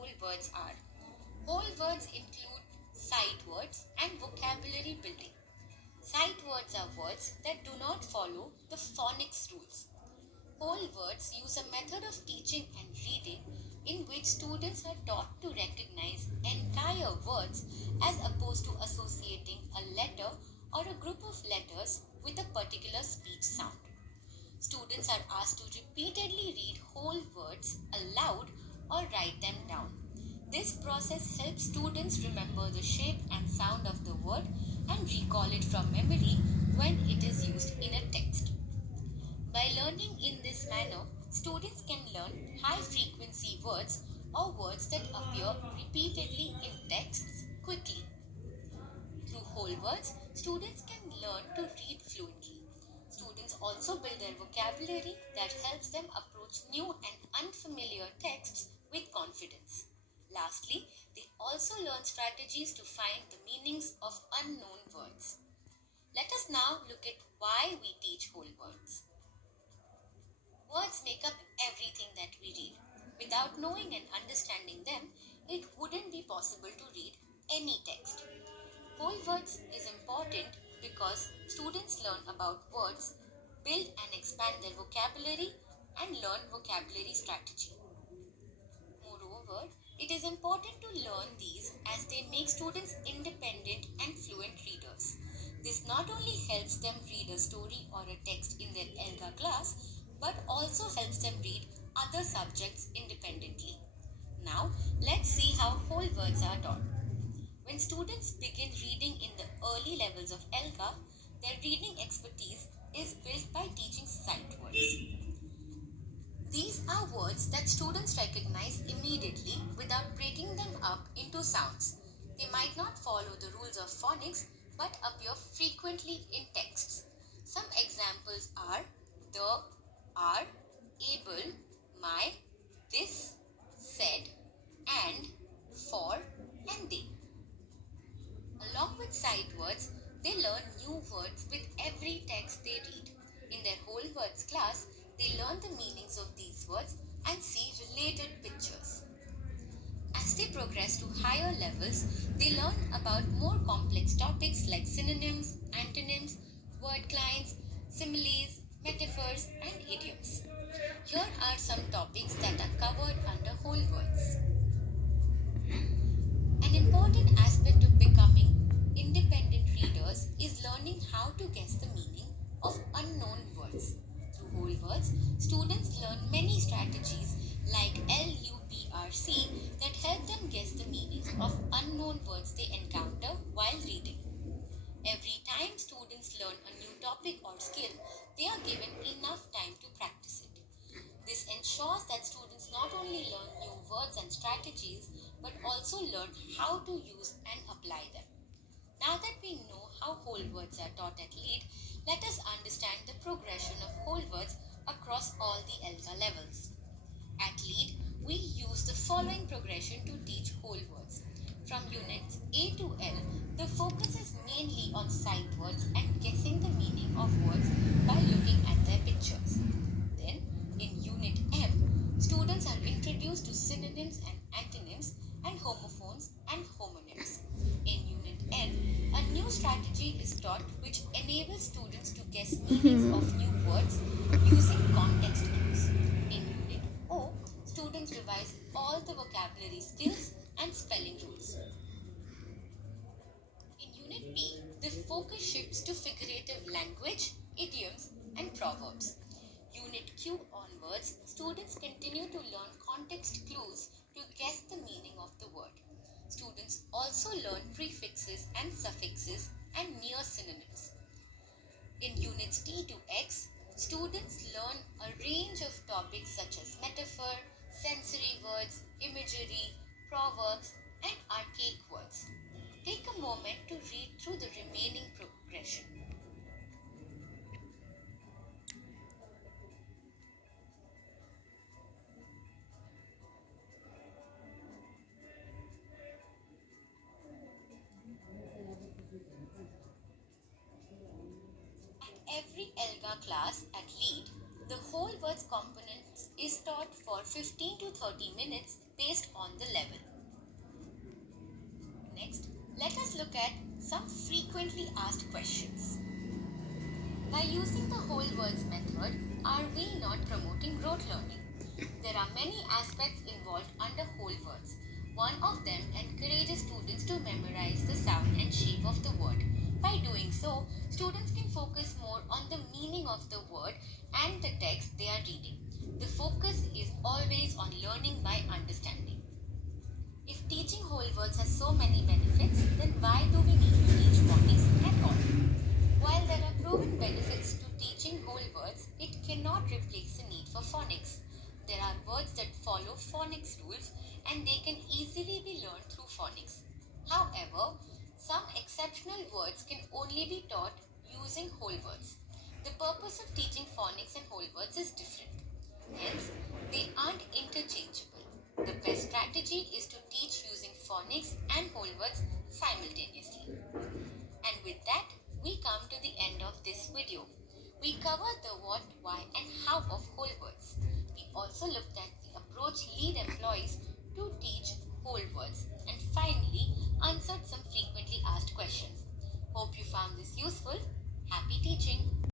whole words are. Whole words include sight words and vocabulary building. Sight words are words that do not follow the phonics rules. Whole words use a method of teaching and reading in which students are taught to recognize entire words as opposed to associating a letter or a group of letters with a particular speech sound. Students are asked to repeatedly read whole words aloud or write them down. This process helps students remember the shape and sound of the word and recall it from memory when it is used in a text. By learning in this manner, students can learn high frequency words or words that appear repeatedly in texts quickly. Through whole words, students can learn to read fluently. Students also build their vocabulary that helps them approach new and unfamiliar texts with confidence. Lastly, they also learn strategies to find the meanings of unknown words. Let us now look at why we teach whole words. Words make up everything that we read. Without knowing and understanding them, it wouldn't be possible to read any text. Whole words is important because students learn about words, build and expand their vocabulary, and learn vocabulary strategy. Moreover, it is important to learn these as they make students independent and fluent readers. This not only helps them read a story or a text in their ELGA class, but also helps them read other subjects independently. Now, let's see how whole words are taught. When students begin reading in the early levels of ELGA, their reading expertise is built by teaching sight words. These are words that students recognize immediately without breaking them up into sounds. They might not follow the rules of phonics but appear frequently in texts. Some examples are the, are, able, my, this, said, and, for, and they. Along with sight words, they learn new words with every text they read. In their whole words class, they learn the meanings of these words and see related pictures. As they progress to higher levels, they learn about more complex topics like synonyms, antonyms, word clients, similes, metaphors, and idioms. Here are some topics that are covered under whole words. An important aspect of becoming independent readers is learning how to guess the meaning of unknown words. Through whole words, students learn many strategies like LUPRC that help them guess the meanings of unknown words they encounter while reading. Every time students learn a new topic or skill, they are given enough time to practice it. This ensures that students not only learn new words and strategies, but also learn how to use and apply them. Now that we know how whole words are taught at LEAD, let us understand the progression of whole words across all the ELGA levels. At LEAD, we use the following progression to teach whole words. From units A to L, the focus is mainly on sight words and guessing the meaning of words by looking at their pictures. Then, in Unit M, students are introduced to synonyms and antonyms and homophones and homonyms. In Unit N, a new strategy is taught which enables students to guess meanings of new words using context clues. In Unit O, students revise all the vocabulary skills and spelling rules. In Unit P, the focus shifts to figurative language, idioms, and proverbs. Unit Q onwards, students continue to learn context clues to guess the meaning of the word. Students also learn prefixes and suffixes and near synonyms. In Units T to X, students learn a range of topics such as metaphor, sensory words, imagery, proverbs, and archaic words. Take a moment to read through the remaining progression. At every ELGA class at LEAD, the whole words component is taught for 15 to 30 minutes based on the level. Next, let us look at some frequently asked questions. By using the whole words method, are we not promoting rote learning? There are many aspects involved under whole words. One of them encourages students to memorize the sound and shape of the word. By doing so, students can focus more on the meaning of the word and the text they are reading. The focus is always on learning by understanding. If teaching whole words has so many benefits, then why do we need to teach phonics at all? While there are proven benefits to teaching whole words, it cannot replace the need for phonics. There are words that follow phonics rules and they can easily be learned through phonics. However, some exceptional words can only be taught using whole words. The purpose of teaching phonics and whole words is different. Hence, they aren't interchangeable. The best strategy is to teach using phonics and whole words simultaneously. And with that, we come to the end of this video. We covered the what, why and how of whole words.